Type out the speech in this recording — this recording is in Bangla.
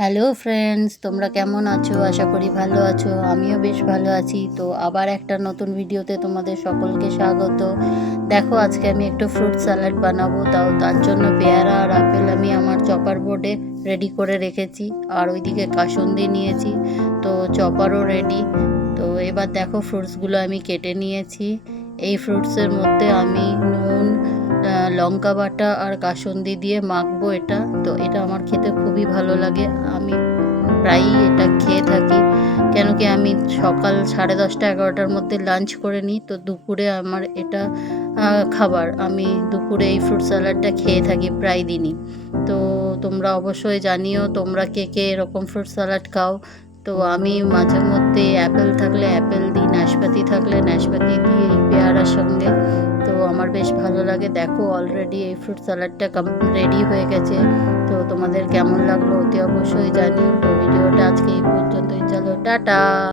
হ্যালো ফ্রেন্ডস, তোমরা কেমন আছো? আশা করি ভালো আছো। আমিও বেশ ভালো আছি। তো আবার একটা নতুন ভিডিওতে তোমাদের সকলকে স্বাগত। দেখো, আজকে আমি একটু ফ্রুট স্যালাড বানাবো। তার জন্য পেয়ারা আর আপেল আমি আমার চপার বোর্ডে রেডি করে রেখেছি। আর ওইদিকে কাসুন্দি নিয়েছি, তো চপারও রেডি। তো এবার দেখো, ফ্রুটসগুলো আমি কেটে নিয়েছি। এই ফ্রুটসের মধ্যে আমি নুন, লঙ্কা বাটা আর কাসুন্দি দিয়ে মাখবো এটা। তো এটা আমার খেতে খুবই ভালো লাগে। আমি প্রায়ই এটা খেয়ে থাকি, কেন কি আমি সকাল 10:30 11টার মধ্যে লাঞ্চ করে নিই। তো দুপুরে আমার এটা খাবার। আমি দুপুরে এই ফ্রুট স্যালাডটা খেয়ে থাকি প্রায় দিনই। তো তোমরা অবশ্যই জানিও তোমরা কে কে এরকম ফ্রুট স্যালাড খাও। তো আমি মাঝে মধ্যে অ্যাপেল থাকলে অ্যাপেল দিই, নাশপাতি থাকলে নাশপাতি দিই এই পেয়ারার সঙ্গে। তো আমার বেশ ভালো লাগে। দেখো, অলরেডি এই ফ্রুট স্যালাডটা রেডি হয়ে গেছে। তো তোমাদের কেমন লাগলো অতি অবশ্যই জানিও। তো ভিডিওটা আজকে এই পর্যন্তই। চলো, টাটা।